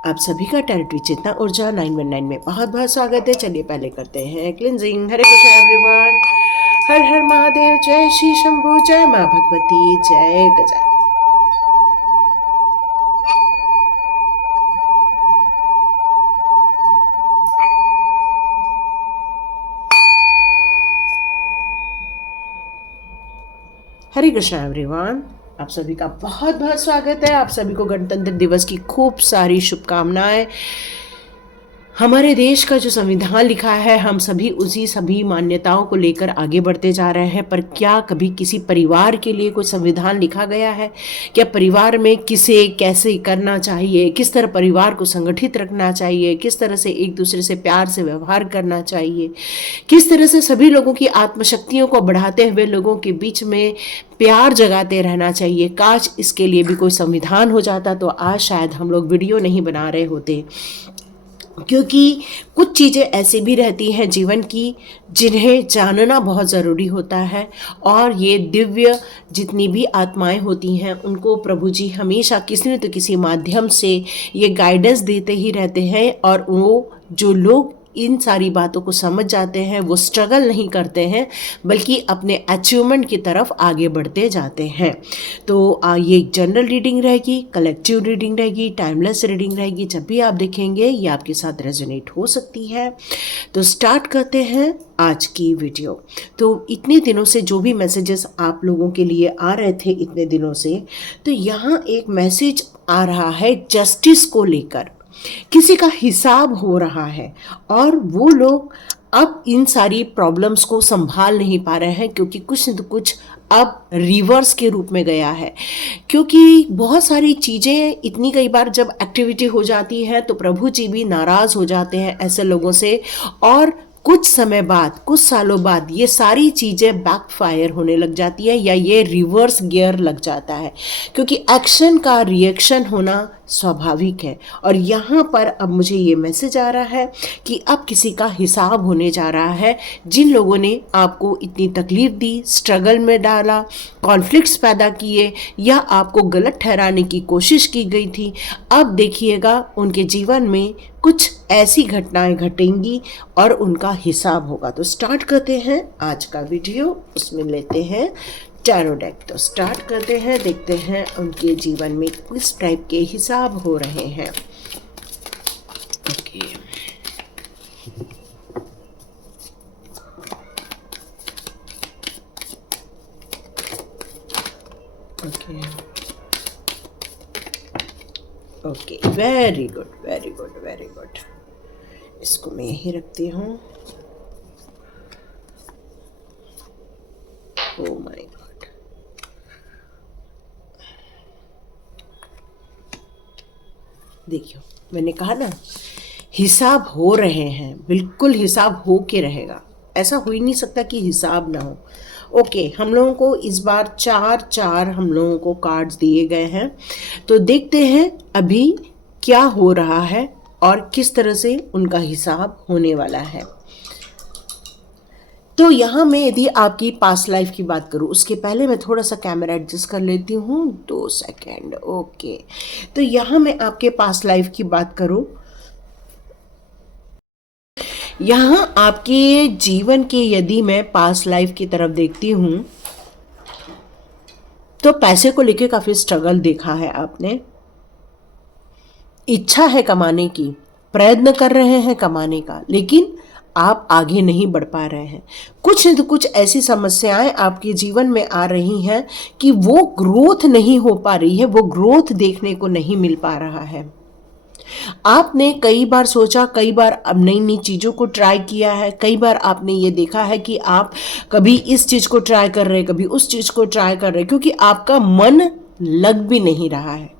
आप सभी का टेरिटरी चेतना ऊर्जा 919 में बहुत बहुत स्वागत है। चलिए पहले करते हैं क्लिनजिंग। हरे कृष्ण एवरीवन। हर हर महादेव। जय श्री शंभू। जय माँ भगवती। जय गजा। हरे कृष्ण एवरीवन। आप सभी का बहुत बहुत स्वागत है। आप सभी को गणतंत्र दिवस की खूब सारी शुभकामनाएं। हमारे देश का जो संविधान लिखा है, हम सभी मान्यताओं को लेकर आगे बढ़ते जा रहे हैं। पर क्या कभी किसी परिवार के लिए कोई संविधान लिखा गया है? क्या परिवार में किसे कैसे करना चाहिए, किस तरह परिवार को संगठित रखना चाहिए, किस तरह से एक दूसरे से प्यार से व्यवहार करना चाहिए, किस तरह से सभी लोगों की आत्मशक्तियों को बढ़ाते हुए लोगों के बीच में प्यार जगाते रहना चाहिए। काश इसके लिए भी कोई संविधान हो जाता तो आज शायद हम लोग वीडियो नहीं बना रहे होते। क्योंकि कुछ चीज़ें ऐसी भी रहती हैं जीवन की जिन्हें जानना बहुत ज़रूरी होता है। और ये दिव्य जितनी भी आत्माएं होती हैं उनको प्रभु जी हमेशा किसी न तो किसी माध्यम से ये गाइडेंस देते ही रहते हैं। और वो जो लोग इन सारी बातों को समझ जाते हैं वो स्ट्रगल नहीं करते हैं, बल्कि अपने अचीवमेंट की तरफ आगे बढ़ते जाते हैं। तो ये एक जनरल रीडिंग रहेगी, कलेक्टिव रीडिंग रहेगी, टाइमलेस रीडिंग रहेगी। जब भी आप देखेंगे ये आपके साथ रेजोनेट हो सकती है। तो स्टार्ट करते हैं आज की वीडियो। तो इतने दिनों से जो भी मैसेजेस आप लोगों के लिए आ रहे थे इतने दिनों से, तो यहाँ एक मैसेज आ रहा है जस्टिस को लेकर। किसी का हिसाब हो रहा है और वो लोग अब इन सारी प्रॉब्लम्स को संभाल नहीं पा रहे हैं, क्योंकि कुछ न कुछ अब रिवर्स के रूप में गया है। क्योंकि बहुत सारी चीज़ें इतनी कई बार जब एक्टिविटी हो जाती है तो प्रभु जी भी नाराज़ हो जाते हैं ऐसे लोगों से। और कुछ समय बाद, कुछ सालों बाद ये सारी चीज़ें बैकफायर होने लग जाती है या ये रिवर्स गियर लग जाता है, क्योंकि एक्शन का रिएक्शन होना स्वाभाविक है। और यहाँ पर अब मुझे ये मैसेज आ रहा है कि अब किसी का हिसाब होने जा रहा है। जिन लोगों ने आपको इतनी तकलीफ दी, स्ट्रगल में डाला, कॉन्फ्लिक्ट्स पैदा किए या आपको गलत ठहराने की कोशिश की गई थी, अब देखिएगा उनके जीवन में कुछ ऐसी घटनाएं घटेंगी और उनका हिसाब होगा। तो स्टार्ट करते हैं आज का वीडियो। उसमें लेते हैं टैरो डेक। तो स्टार्ट करते हैं, देखते हैं उनके जीवन में किस टाइप के हिसाब हो रहे हैं। Okay, okay, okay, very good, very good, very good. इसको मैं यहीं रखती हूँ। Oh my God. देखियो, मैंने कहा ना हिसाब हो रहे हैं, बिल्कुल हिसाब हो के रहेगा। ऐसा हो ही नहीं सकता कि हिसाब ना हो। ओके, हम लोगों को इस बार चार हम लोगों को कार्ड्स दिए गए हैं। तो देखते हैं अभी क्या हो रहा है और किस तरह से उनका हिसाब होने वाला है। तो यहाँ मैं यदि आपकी पास्ट लाइफ की बात करूँ, उसके पहले मैं थोड़ा सा कैमरा एडजस्ट कर लेती हूँ, 2 सेकेंड। ओके, तो यहाँ मैं आपके पास्ट लाइफ की बात करूँ, यहाँ आपके जीवन के यदि मैं पास्ट लाइफ की तरफ देखती हूँ तो पैसे को लेके काफ़ी स्ट्रगल देखा है आपने। इच्छा है कमाने की, प्रयत्न कर रहे हैं कमाने का, लेकिन आप आगे नहीं बढ़ पा रहे हैं। कुछ न कुछ ऐसी समस्याएं आपके जीवन में आ रही हैं कि वो ग्रोथ नहीं हो पा रही है, वो ग्रोथ देखने को नहीं मिल पा रहा है। आपने कई बार सोचा, कई बार अब नई नई चीज़ों को ट्राई किया है, कई बार आपने ये देखा है कि आप कभी इस चीज़ को ट्राई कर रहे हैं, कभी उस चीज़ को ट्राई कर रहे हैं, क्योंकि आपका मन लग भी नहीं रहा है।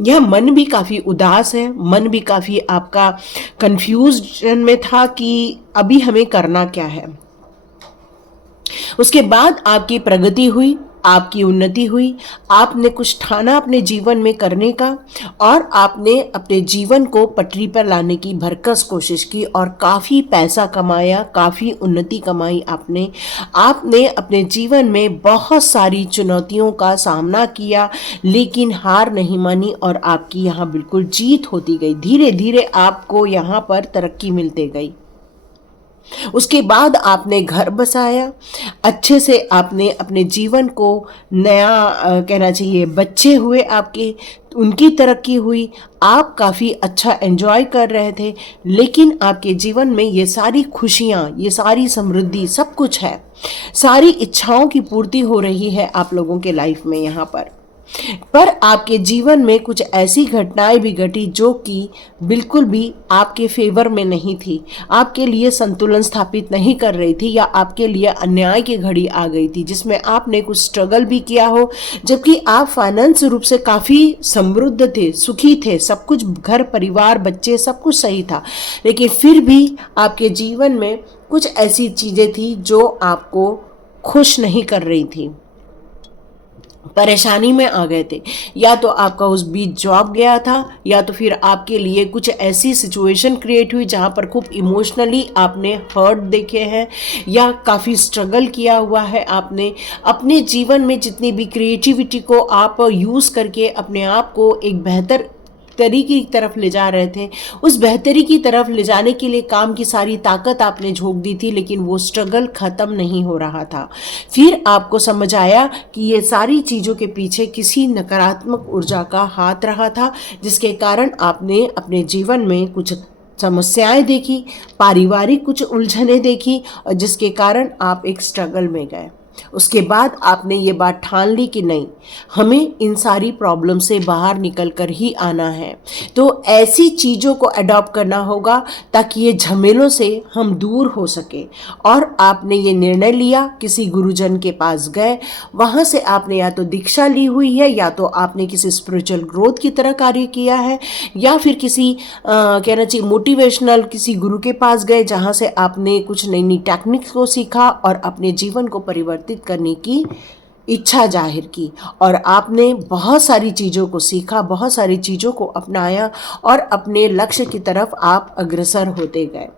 यह मन भी काफ़ी उदास है, मन भी काफ़ी आपका कंफ्यूजन में था कि अभी हमें करना क्या है। उसके बाद आपकी प्रगति हुई, आपकी उन्नति हुई, आपने कुछ ठाना अपने जीवन में करने का और आपने अपने जीवन को पटरी पर लाने की भरकस कोशिश की और काफ़ी पैसा कमाया, काफ़ी उन्नति कमाई आपने। आपने अपने जीवन में बहुत सारी चुनौतियों का सामना किया, लेकिन हार नहीं मानी और आपकी यहाँ बिल्कुल जीत होती गई। धीरे धीरे आपको यहाँ पर तरक्की मिलते गई। उसके बाद आपने घर बसाया, अच्छे से आपने अपने जीवन को नया कहना चाहिए बच्चे हुए आपके, उनकी तरक्की हुई, आप काफ़ी अच्छा एंजॉय कर रहे थे। लेकिन आपके जीवन में ये सारी खुशियाँ, ये सारी समृद्धि सब कुछ है, सारी इच्छाओं की पूर्ति हो रही है आप लोगों के लाइफ में यहाँ पर आपके जीवन में कुछ ऐसी घटनाएं भी घटी जो कि बिल्कुल भी आपके फेवर में नहीं थी, आपके लिए संतुलन स्थापित नहीं कर रही थी, या आपके लिए अन्याय की घड़ी आ गई थी जिसमें आपने कुछ स्ट्रगल भी किया हो। जबकि आप फाइनेंस रूप से काफ़ी समृद्ध थे, सुखी थे, सब कुछ घर परिवार बच्चे सब कुछ सही था, लेकिन फिर भी आपके जीवन में कुछ ऐसी चीज़ें थी जो आपको खुश नहीं कर रही थी, परेशानी में आ गए थे। या तो आपका उस बीच जॉब गया था, या तो फिर आपके लिए कुछ ऐसी सिचुएशन क्रिएट हुई जहाँ पर खूब इमोशनली आपने हर्ट देखे हैं, या काफ़ी स्ट्रगल किया हुआ है आपने। अपने जीवन में जितनी भी क्रिएटिविटी को आप यूज़ करके अपने आप को एक बेहतर तरीके की तरफ ले जा रहे थे, उस बेहतरी की तरफ ले जाने के लिए काम की सारी ताकत आपने झोंक दी थी, लेकिन वो स्ट्रगल ख़त्म नहीं हो रहा था। फिर आपको समझ आया कि ये सारी चीज़ों के पीछे किसी नकारात्मक ऊर्जा का हाथ रहा था, जिसके कारण आपने अपने जीवन में कुछ समस्याएं देखी, पारिवारिक कुछ उलझनें देखी, और जिसके कारण आप एक स्ट्रगल में गए। उसके बाद आपने ये बात ठान ली कि नहीं, हमें इन सारी प्रॉब्लम से बाहर निकल कर ही आना है। तो ऐसी चीज़ों को अडॉप्ट करना होगा ताकि ये झमेलों से हम दूर हो सके। और आपने ये निर्णय लिया, किसी गुरुजन के पास गए, वहाँ से आपने या तो दीक्षा ली हुई है, या तो आपने किसी स्पिरिचुअल ग्रोथ की तरह कार्य किया है, या फिर किसी कहना चाहिए मोटिवेशनल किसी गुरु के पास गए जहाँ से आपने कुछ नई नई टेक्निक्स को सीखा और अपने जीवन को परिवर्तित करने की इच्छा जाहिर की। और आपने बहुत सारी चीज़ों को सीखा, बहुत सारी चीज़ों को अपनाया और अपने लक्ष्य की तरफ आप अग्रसर होते गए।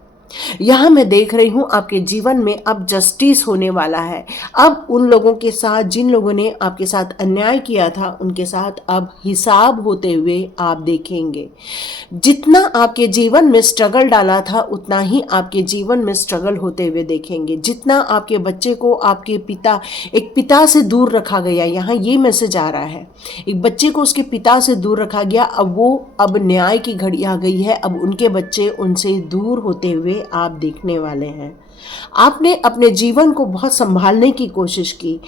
यहाँ मैं देख रही हूँ आपके जीवन में अब जस्टिस होने वाला है। अब उन लोगों के साथ जिन लोगों ने आपके साथ अन्याय किया था, उनके साथ अब हिसाब होते हुए आप देखेंगे। जितना आपके जीवन में स्ट्रगल डाला था, उतना ही आपके जीवन में स्ट्रगल होते हुए देखेंगे। जितना आपके बच्चे को आपके एक पिता से दूर रखा गया, यहाँ ये मैसेज आ रहा है, एक बच्चे को उसके पिता से दूर रखा गया, अब न्याय की घड़ी आ गई है। अब उनके बच्चे उनसे दूर होते हुए आप देखने वाले हैं। आपने अपने जीवन को बहुत संभालने की कोशिश की,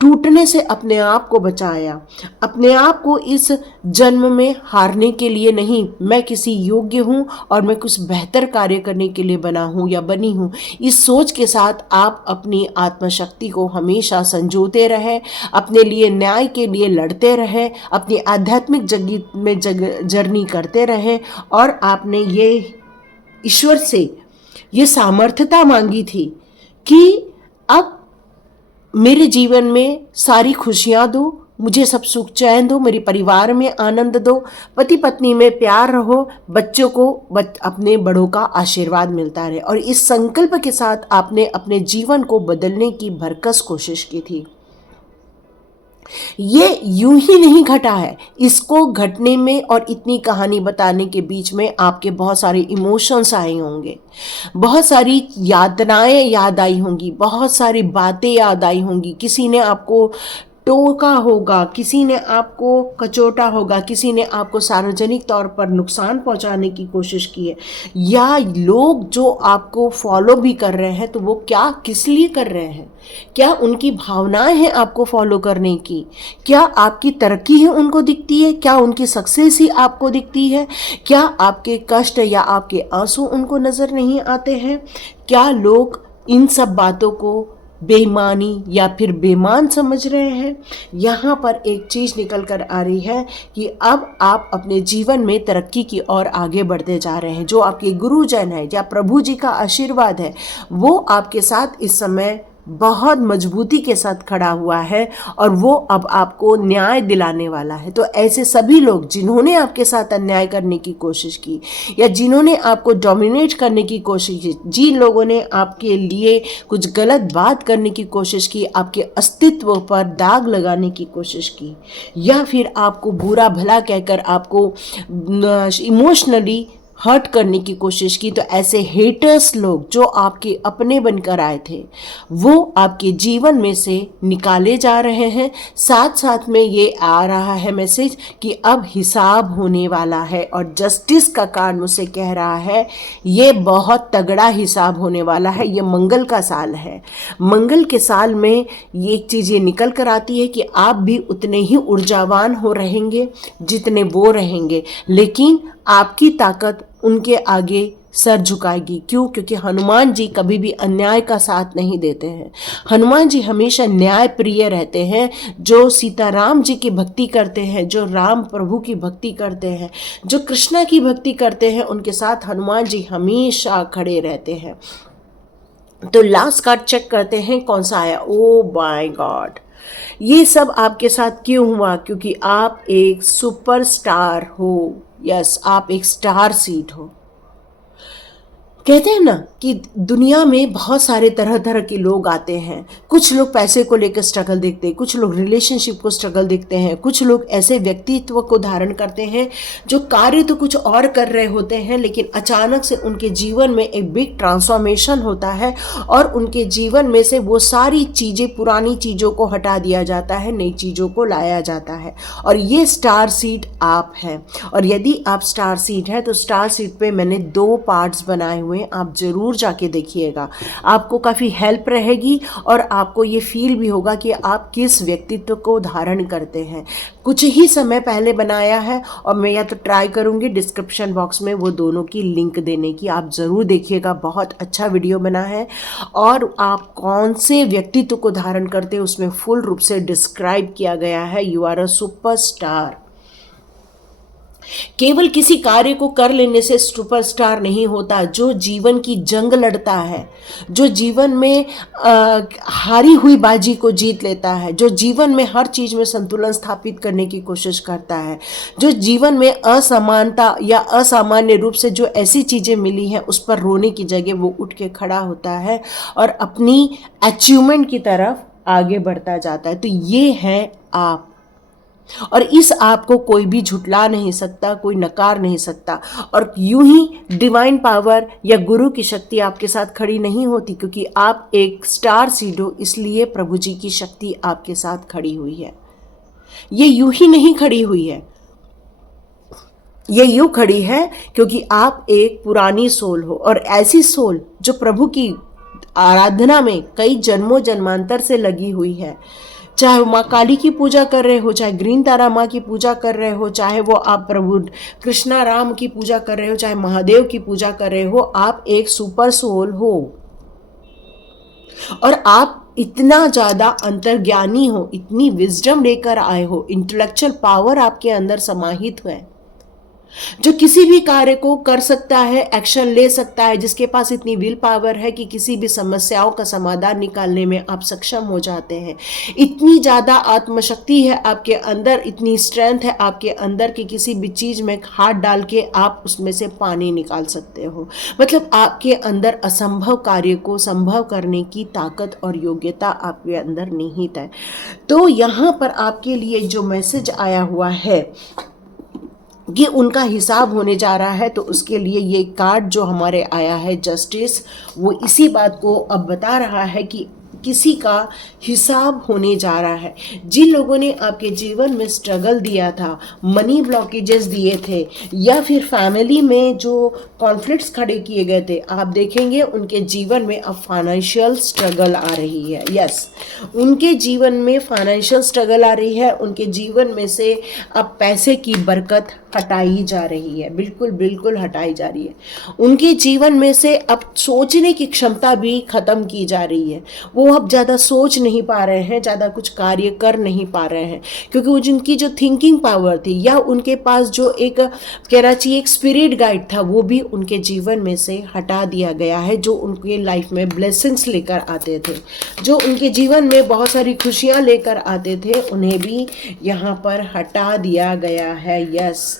टूटने से अपने आप को बचाया, अपने आप को इस जन्म में हारने के लिए नहीं, मैं किसी योग्य हूँ और मैं कुछ बेहतर कार्य करने के लिए बना हूँ या बनी हूँ, इस सोच के साथ आप अपनी आत्मशक्ति को हमेशा संजोते रहे, अपने लिए न्याय के लिए लड़ते रहे, अपनी आध्यात्मिक जर्नी करते रहे। और आपने ये ईश्वर से ये सामर्थ्यता मांगी थी कि अब मेरे जीवन में सारी खुशियाँ दो, मुझे सब सुख चैन दो, मेरे परिवार में आनंद दो, पति पत्नी में प्यार रहो, बच्चों को अपने बड़ों का आशीर्वाद मिलता रहे। और इस संकल्प के साथ आपने अपने जीवन को बदलने की भरकस कोशिश की थी। ये यूं ही नहीं घटा है, इसको घटने में और इतनी कहानी बताने के बीच में आपके बहुत सारे इमोशंस आए होंगे, बहुत सारी यातनाएं याद आई होंगी, बहुत सारी बातें याद आई होंगी। किसी ने आपको टोका होगा, किसी ने आपको कचोटा होगा, किसी ने आपको सार्वजनिक तौर पर नुकसान पहुंचाने की कोशिश की है, या लोग जो आपको फॉलो भी कर रहे हैं तो वो क्या किस लिए कर रहे हैं? क्या उनकी भावनाएं हैं आपको फॉलो करने की? क्या आपकी तरक्की है उनको दिखती है? क्या उनकी सक्सेस ही आपको दिखती है? क्या आपके कष्ट या आपके आंसू उनको नज़र नहीं आते हैं? क्या लोग इन सब बातों को बेईमानी या फिर बेईमान समझ रहे हैं? यहाँ पर एक चीज़ निकल कर आ रही है कि अब आप अपने जीवन में तरक्की की ओर आगे बढ़ते जा रहे हैं। जो आपके गुरुजन है या प्रभु जी का आशीर्वाद है, वो आपके साथ इस समय बहुत मजबूती के साथ खड़ा हुआ है और वो अब आपको न्याय दिलाने वाला है। तो ऐसे सभी लोग जिन्होंने आपके साथ अन्याय करने की कोशिश की या जिन्होंने आपको डोमिनेट करने की कोशिश की, जिन लोगों ने आपके लिए कुछ गलत बात करने की कोशिश की, आपके अस्तित्व पर दाग लगाने की कोशिश की, या फिर आपको बुरा भला कहकर आपको इमोशनली हर्ट करने की कोशिश की, तो ऐसे हेटर्स लोग जो आपके अपने बनकर आए थे वो आपके जीवन में से निकाले जा रहे हैं। साथ साथ में ये आ रहा है मैसेज कि अब हिसाब होने वाला है और जस्टिस का कार्ड मुझसे कह रहा है ये बहुत तगड़ा हिसाब होने वाला है। ये मंगल का साल है। मंगल के साल में ये एक चीज़ ये निकल कर आती है कि आप भी उतने ही ऊर्जावान हो रहेंगे जितने वो रहेंगे, लेकिन आपकी ताकत उनके आगे सर झुकाएगी। क्यों? क्योंकि हनुमान जी कभी भी अन्याय का साथ नहीं देते हैं। हनुमान जी हमेशा न्याय प्रिय रहते हैं। जो सीताराम जी की भक्ति करते हैं, जो राम प्रभु की भक्ति करते हैं, जो कृष्णा की भक्ति करते हैं, उनके साथ हनुमान जी हमेशा खड़े रहते हैं। तो लास्ट कार्ड चेक करते हैं कौन सा आया। ओ माय गॉड, ये सब आपके साथ क्यों हुआ? क्योंकि आप एक सुपरस्टार हो। यस, आप एक स्टार सीड हो। कहते हैं ना कि दुनिया में बहुत सारे तरह तरह के लोग आते हैं। कुछ लोग पैसे को लेकर स्ट्रगल देखते हैं, कुछ लोग रिलेशनशिप को स्ट्रगल देखते हैं, कुछ लोग ऐसे व्यक्तित्व को धारण करते हैं जो कार्य तो कुछ और कर रहे होते हैं, लेकिन अचानक से उनके जीवन में एक बिग ट्रांसफॉर्मेशन होता है और उनके जीवन में से वो सारी चीज़ें, पुरानी चीज़ों को हटा दिया जाता है, नई चीज़ों को लाया जाता है। और ये स्टार सीड आप हैं। और यदि आप स्टार सीड है तो स्टार सीड पे मैंने 2 पार्ट्स बनाए हुए, आप जरूर जाके देखिएगा। आपको काफ़ी हेल्प रहेगी और आपको ये फील भी होगा कि आप किस व्यक्तित्व को धारण करते हैं। कुछ ही समय पहले बनाया है और मैं या तो ट्राई करूँगी डिस्क्रिप्शन बॉक्स में वो दोनों की लिंक देने की, आप ज़रूर देखिएगा। बहुत अच्छा वीडियो बना है और आप कौन से व्यक्तित्व को धारण करते हैं उसमें फुल रूप से डिस्क्राइब किया गया है। You are a superstar. केवल किसी कार्य को कर लेने से सुपरस्टार नहीं होता। जो जीवन की जंग लड़ता है, जो जीवन में हारी हुई बाजी को जीत लेता है, जो जीवन में हर चीज में संतुलन स्थापित करने की कोशिश करता है, जो जीवन में असमानता या असामान्य रूप से जो ऐसी चीजें मिली हैं उस पर रोने की जगह वो उठ के खड़ा होता है और अपनी अचीवमेंट की तरफ आगे बढ़ता जाता है। तो ये है आप। और इस आप को कोई भी झुटला नहीं सकता, कोई नकार नहीं सकता। और यूं ही डिवाइन पावर या गुरु की शक्ति आपके साथ खड़ी नहीं होती, क्योंकि आप एक स्टार सीड हो, इसलिए प्रभु जी की शक्ति आपके साथ खड़ी हुई है। ये यूं ही नहीं खड़ी हुई है, ये यूं खड़ी है क्योंकि आप एक पुरानी सोल हो और ऐसी सोल जो प्रभु की आराधना में कई जन्मों जन्मांतर से लगी हुई है। चाहे वो माँ काली की पूजा कर रहे हो, चाहे ग्रीन तारा माँ की पूजा कर रहे हो, चाहे वो आप प्रभु कृष्णा राम की पूजा कर रहे हो, चाहे महादेव की पूजा कर रहे हो, आप एक सुपर सोल हो। और आप इतना ज़्यादा अंतर्ज्ञानी हो, इतनी विजडम लेकर आए हो, इंटेलेक्चुअल पावर आपके अंदर समाहित है, जो किसी भी कार्य को कर सकता है, एक्शन ले सकता है, जिसके पास इतनी विल पावर है कि किसी भी समस्याओं का समाधान निकालने में आप सक्षम हो जाते हैं। इतनी ज़्यादा आत्मशक्ति है आपके अंदर, इतनी स्ट्रेंथ है आपके अंदर कि किसी भी चीज़ में हाथ डाल के आप उसमें से पानी निकाल सकते हो। मतलब आपके अंदर असंभव कार्य को संभव करने की ताकत और योग्यता आपके अंदर निहित है। तो यहाँ पर आपके लिए जो मैसेज आया हुआ है कि उनका हिसाब होने जा रहा है, तो उसके लिए ये कार्ड जो हमारे आया है जस्टिस, वो इसी बात को अब बता रहा है कि किसी का हिसाब होने जा रहा है। जिन लोगों ने आपके जीवन में स्ट्रगल दिया था, मनी ब्लॉकेजेस दिए थे, या फिर फैमिली में जो कॉन्फ्लिक्ट्स खड़े किए गए थे, आप देखेंगे उनके जीवन में अब फाइनेंशियल स्ट्रगल आ रही है। यस, उनके जीवन में फाइनेंशियल स्ट्रगल आ रही है। उनके जीवन में से अब पैसे की बरकत हटाई जा रही है, बिल्कुल बिल्कुल हटाई जा रही है। उनके जीवन में से अब सोचने की क्षमता भी खत्म की जा रही है। वो अब ज़्यादा सोच नहीं पा रहे हैं, ज़्यादा कुछ कार्य कर नहीं पा रहे हैं, क्योंकि वो जिनकी जो थिंकिंग पावर थी या उनके पास जो एक कहना चाहिए एक स्पिरिट गाइड था, वो भी उनके जीवन में से हटा दिया गया है। जो उनके लाइफ में ब्लेसिंग्स लेकर आते थे, जो उनके जीवन में बहुत सारी खुशियाँ लेकर आते थे, उन्हें भी यहाँ पर हटा दिया गया है। यस,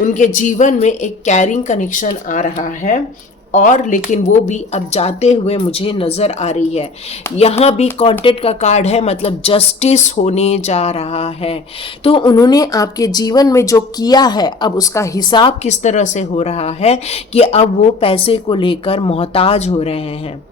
उनके जीवन में एक कैरिंग कनेक्शन आ रहा है, और लेकिन वो भी अब जाते हुए मुझे नज़र आ रही है। यहाँ भी कॉन्टेक्ट का कार्ड है, मतलब जस्टिस होने जा रहा है। तो उन्होंने आपके जीवन में जो किया है, अब उसका हिसाब किस तरह से हो रहा है कि अब वो पैसे को लेकर मोहताज हो रहे हैं।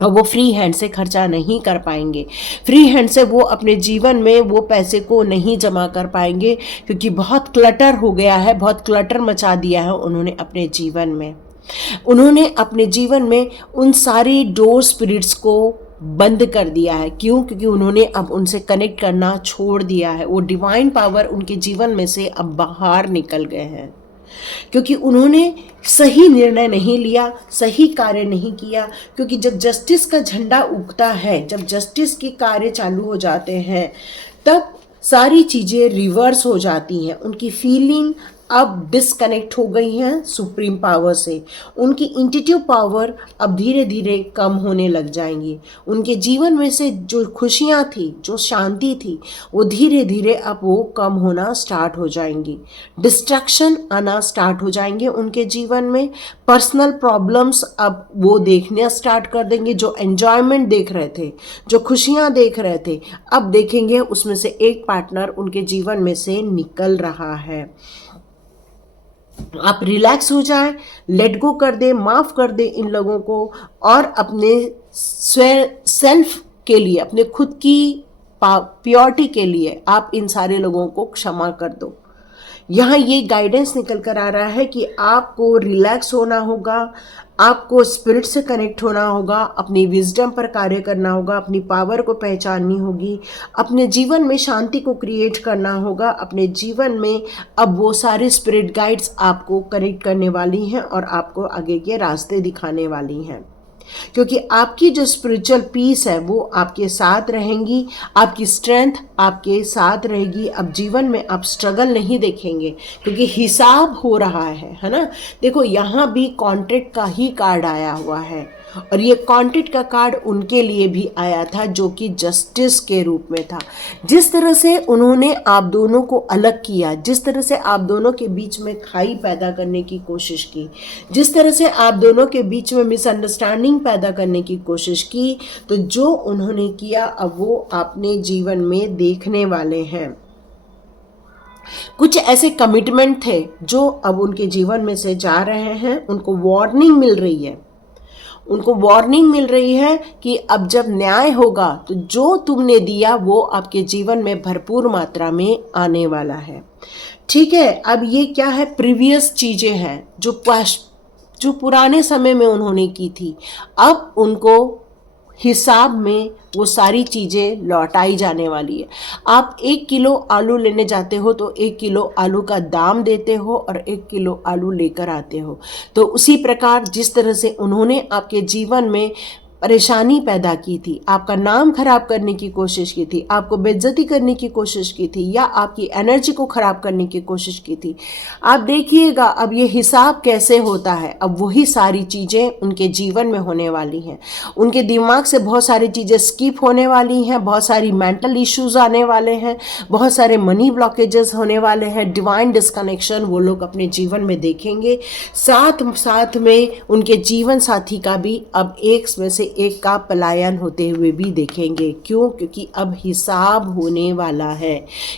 अब वो फ्री हैंड से खर्चा नहीं कर पाएंगे, फ्री हैंड से वो अपने जीवन में वो पैसे को नहीं जमा कर पाएंगे, क्योंकि बहुत क्लटर हो गया है, बहुत क्लटर मचा दिया है उन्होंने अपने जीवन में। उन्होंने अपने जीवन में उन सारी डोर स्पिरिट्स को बंद कर दिया है। क्यों? क्योंकि उन्होंने अब उनसे कनेक्ट करना छोड़ दिया है। वो डिवाइन पावर उनके जीवन में से अब बाहर निकल गए हैं, क्योंकि उन्होंने सही निर्णय नहीं लिया, सही कार्य नहीं किया। क्योंकि जब जस्टिस का झंडा उगता है, जब जस्टिस के कार्य चालू हो जाते हैं, तब सारी चीज़ें रिवर्स हो जाती हैं। उनकी फीलिंग अब डिस्कनेक्ट हो गई हैं सुप्रीम पावर से। उनकी इंट्यूटिव पावर अब धीरे धीरे कम होने लग जाएंगी। उनके जीवन में से जो खुशियाँ थी, जो शांति थी, वो धीरे धीरे अब वो कम होना स्टार्ट हो जाएंगी। डिस्ट्रैक्शन आना स्टार्ट हो जाएंगे उनके जीवन में। पर्सनल प्रॉब्लम्स अब वो देखना स्टार्ट कर देंगे। जो एन्जॉयमेंट देख रहे थे, जो खुशियाँ देख रहे थे, अब देखेंगे उसमें से एक पार्टनर उनके जीवन में से निकल रहा है। आप रिलैक्स हो जाएं, लेट गो कर दे, माफ़ कर दे इन लोगों को, और अपने सेल्फ के लिए, अपने खुद की प्योरिटी के लिए आप इन सारे लोगों को क्षमा कर दो। यहाँ ये गाइडेंस निकल कर आ रहा है कि आपको रिलैक्स होना होगा, आपको स्पिरिट से कनेक्ट होना होगा, अपनी विजडम पर कार्य करना होगा, अपनी पावर को पहचाननी होगी, अपने जीवन में शांति को क्रिएट करना होगा। अपने जीवन में अब वो सारे स्पिरिट गाइड्स आपको कनेक्ट करने वाली हैं और आपको आगे के रास्ते दिखाने वाली हैं, क्योंकि आपकी जो स्पिरिचुअल पीस है वो आपके साथ रहेंगी, आपकी स्ट्रेंथ आपके साथ रहेगी। अब जीवन में आप स्ट्रगल नहीं देखेंगे, क्योंकि हिसाब हो रहा है ना। देखो, यहाँ भी कॉन्ट्रैक्ट का ही कार्ड आया हुआ है, और ये कॉन्ट्रैक्ट का कार्ड उनके लिए भी आया था, जो कि जस्टिस के रूप में था। जिस तरह से उन्होंने आप दोनों को अलग किया, जिस तरह से आप दोनों के बीच में खाई पैदा करने की कोशिश की, जिस तरह से आप दोनों के बीच में मिसअंडरस्टैंडिंग पैदा करने की कोशिश की, तो जो उन्होंने किया अब वो अपने जीवन में देखने वाले हैं। कुछ ऐसे कमिटमेंट थे जो अब उनके जीवन में से जा रहे हैं। उनको वार्निंग मिल रही है, उनको वार्निंग मिल रही है कि अब जब न्याय होगा तो जो तुमने दिया वो आपके जीवन में भरपूर मात्रा में आने वाला है। ठीक है, अब ये क्या है, प्रीवियस चीज़ें हैं जो पुराने समय में उन्होंने की थी, अब उनको हिसाब में वो सारी चीज़ें लौटाई जाने वाली है। आप 1 किलो आलू लेने जाते हो तो 1 किलो आलू का दाम देते हो और 1 किलो आलू लेकर आते हो। तो उसी प्रकार जिस तरह से उन्होंने आपके जीवन में परेशानी पैदा की थी, आपका नाम खराब करने की कोशिश की थी, आपको बेइज्जती करने की कोशिश की थी, या आपकी एनर्जी को खराब करने की कोशिश की थी, आप देखिएगा अब ये हिसाब कैसे होता है। अब वही सारी चीज़ें उनके जीवन में होने वाली हैं। उनके दिमाग से बहुत सारी चीज़ें स्किप होने वाली हैं, बहुत सारी मेंटल इश्यूज आने वाले हैं, बहुत सारे मनी ब्लॉकेजेस होने वाले हैं, डिवाइन डिस्कनेक्शन वो लोग अपने जीवन में देखेंगे। साथ साथ में उनके जीवन साथी का भी अब एक में से एक का पलायन होते हुए भी देखेंगे। क्यों? क्योंकि अब हिसाब होने वाला है।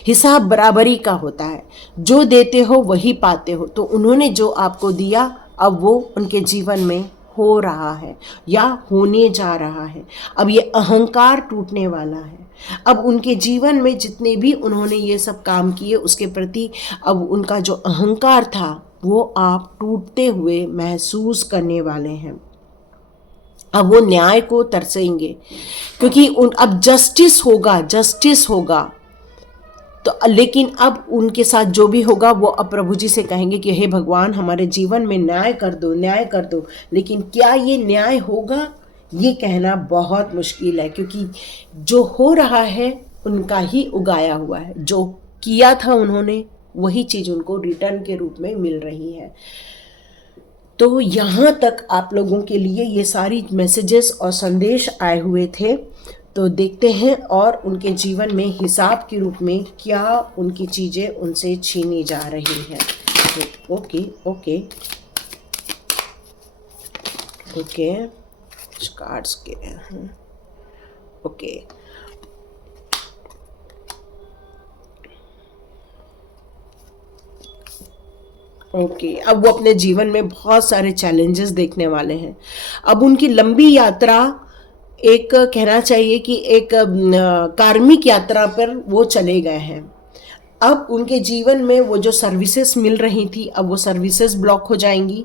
हिसाब बराबरी का होता है, जो देते हो वही पाते हो। तो उन्होंने जो आपको दिया अब वो उनके जीवन में हो रहा है या होने जा रहा है। अब ये अहंकार टूटने वाला है। अब उनके जीवन में जितने भी उन्होंने ये सब काम किए उसके प्रति अब उनका जो अहंकार था वो आप टूटते हुए महसूस करने वाले हैं। अब वो न्याय को तरसेंगे, क्योंकि अब जस्टिस होगा, जस्टिस होगा। तो लेकिन अब उनके साथ जो भी होगा वो अब प्रभु जी से कहेंगे कि हे भगवान हमारे जीवन में न्याय कर दो, न्याय कर दो। लेकिन क्या ये न्याय होगा, ये कहना बहुत मुश्किल है, क्योंकि जो हो रहा है उनका ही उगाया हुआ है। जो किया था उन्होंने वही चीज़ उनको रिटर्न के रूप में मिल रही है। तो यहाँ तक आप लोगों के लिए ये सारी मैसेजेस और संदेश आए हुए थे। तो देखते हैं और उनके जीवन में हिसाब के रूप में क्या उनकी चीज़ें उनसे छीनी जा रही हैं। तो ओके ओके ओके, कार्ड्स के ओके। ओके, अब वो अपने जीवन में बहुत सारे चैलेंजेस देखने वाले हैं। अब उनकी लंबी यात्रा, एक कहना चाहिए कि एक कार्मिक यात्रा पर वो चले गए हैं। अब उनके जीवन में वो जो सर्विसेज मिल रही थी, अब वो सर्विसेज ब्लॉक हो जाएंगी।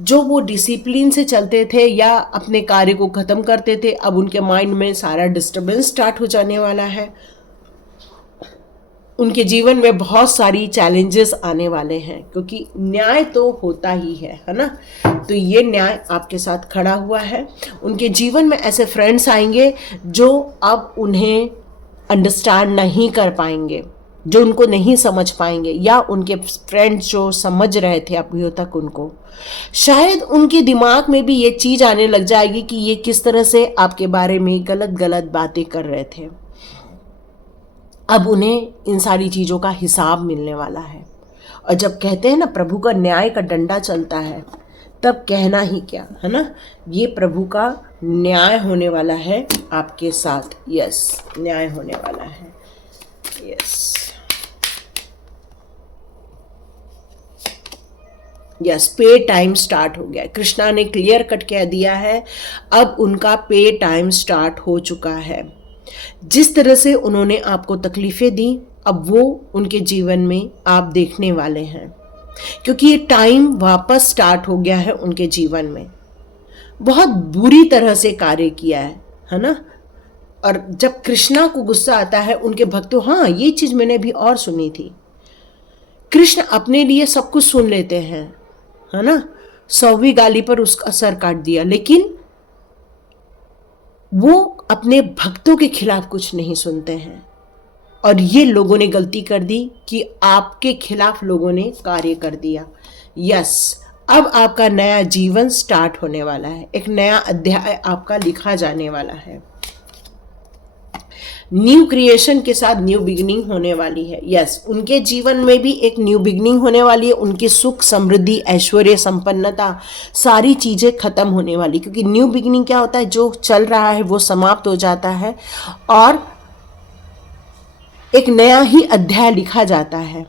जो वो डिसिप्लिन से चलते थे या अपने कार्य को ख़त्म करते थे, अब उनके माइंड में सारा डिस्टर्बेंस स्टार्ट हो जाने वाला है। उनके जीवन में बहुत सारी चैलेंजेस आने वाले हैं, क्योंकि न्याय तो होता ही है ना। तो ये न्याय आपके साथ खड़ा हुआ है। उनके जीवन में ऐसे फ्रेंड्स आएंगे जो अब उन्हें अंडरस्टैंड नहीं कर पाएंगे, जो उनको नहीं समझ पाएंगे, या उनके फ्रेंड्स जो समझ रहे थे अभी तक उनको, शायद उनके दिमाग में भी ये चीज़ आने लग जाएगी कि ये किस तरह से आपके बारे में गलत गलत बातें कर रहे थे। अब उन्हें इन सारी चीज़ों का हिसाब मिलने वाला है। और जब कहते हैं ना प्रभु का न्याय का डंडा चलता है, तब कहना ही क्या है ना। ये प्रभु का न्याय होने वाला है आपके साथ। यस, न्याय होने वाला है। यस यस, पे टाइम स्टार्ट हो गया। कृष्णा ने क्लियर कट कह दिया है, अब उनका पे टाइम स्टार्ट हो चुका है। जिस तरह से उन्होंने आपको तकलीफ़ें दी, अब वो उनके जीवन में आप देखने वाले हैं, क्योंकि ये टाइम वापस स्टार्ट हो गया है उनके जीवन में। बहुत बुरी तरह से कार्य किया है ना। और जब कृष्णा को गुस्सा आता है, उनके भक्तों, हाँ ये चीज़ मैंने भी और सुनी थी, कृष्ण अपने लिए सब कुछ सुन लेते हैं, है ना। 100वीं गाली पर उसका सर काट दिया, लेकिन वो अपने भक्तों के खिलाफ कुछ नहीं सुनते हैं। और ये लोगों ने गलती कर दी कि आपके खिलाफ लोगों ने कार्य कर दिया। यस, अब आपका नया जीवन स्टार्ट होने वाला है, एक नया अध्याय आपका लिखा जाने वाला है। न्यू क्रिएशन के साथ न्यू बिगिनिंग होने वाली है। यस, उनके जीवन में भी एक न्यू बिगिनिंग होने वाली है। उनकी सुख, समृद्धि, ऐश्वर्य, संपन्नता, सारी चीज़ें खत्म होने वाली, क्योंकि न्यू बिगिनिंग क्या होता है, जो चल रहा है वो समाप्त हो जाता है और एक नया ही अध्याय लिखा जाता है।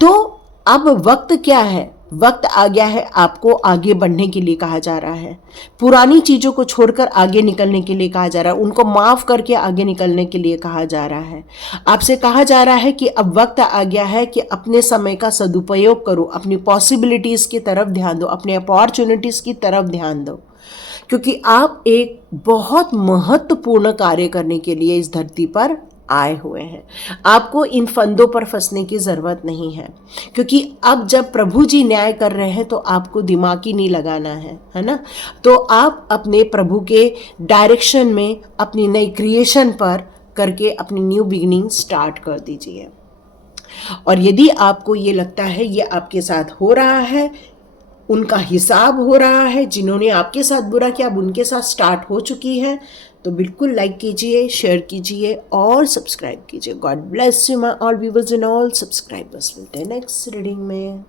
तो अब वक्त क्या है, वक्त आ गया है, आपको आगे बढ़ने के लिए कहा जा रहा है। पुरानी चीज़ों को छोड़कर आगे निकलने के लिए कहा जा रहा है, उनको माफ़ करके आगे निकलने के लिए कहा जा रहा है। आपसे कहा जा रहा है कि अब वक्त आ गया है कि अपने समय का सदुपयोग करो, अपनी पॉसिबिलिटीज़ की तरफ ध्यान दो, अपने अपॉर्चुनिटीज़ की तरफ ध्यान दो, क्योंकि आप एक बहुत महत्वपूर्ण कार्य करने के लिए इस धरती पर आए हुए हैं। आपको इन फंदों पर फंसने की ज़रूरत नहीं है, क्योंकि अब जब प्रभु जी न्याय कर रहे हैं तो आपको दिमाग ही नहीं लगाना है ना। तो आप अपने प्रभु के डायरेक्शन में अपनी नई क्रिएशन पर करके अपनी न्यू बिगिनिंग स्टार्ट कर दीजिए। और यदि आपको ये लगता है ये आपके साथ हो रहा है, उनका हिसाब हो रहा है, जिन्होंने आपके साथ बुरा किया अब उनके साथ स्टार्ट हो चुकी है, तो बिल्कुल लाइक कीजिए, शेयर कीजिए और सब्सक्राइब कीजिए। God bless you my all viewers and all subscribers. मिलते हैं नेक्स्ट रीडिंग में।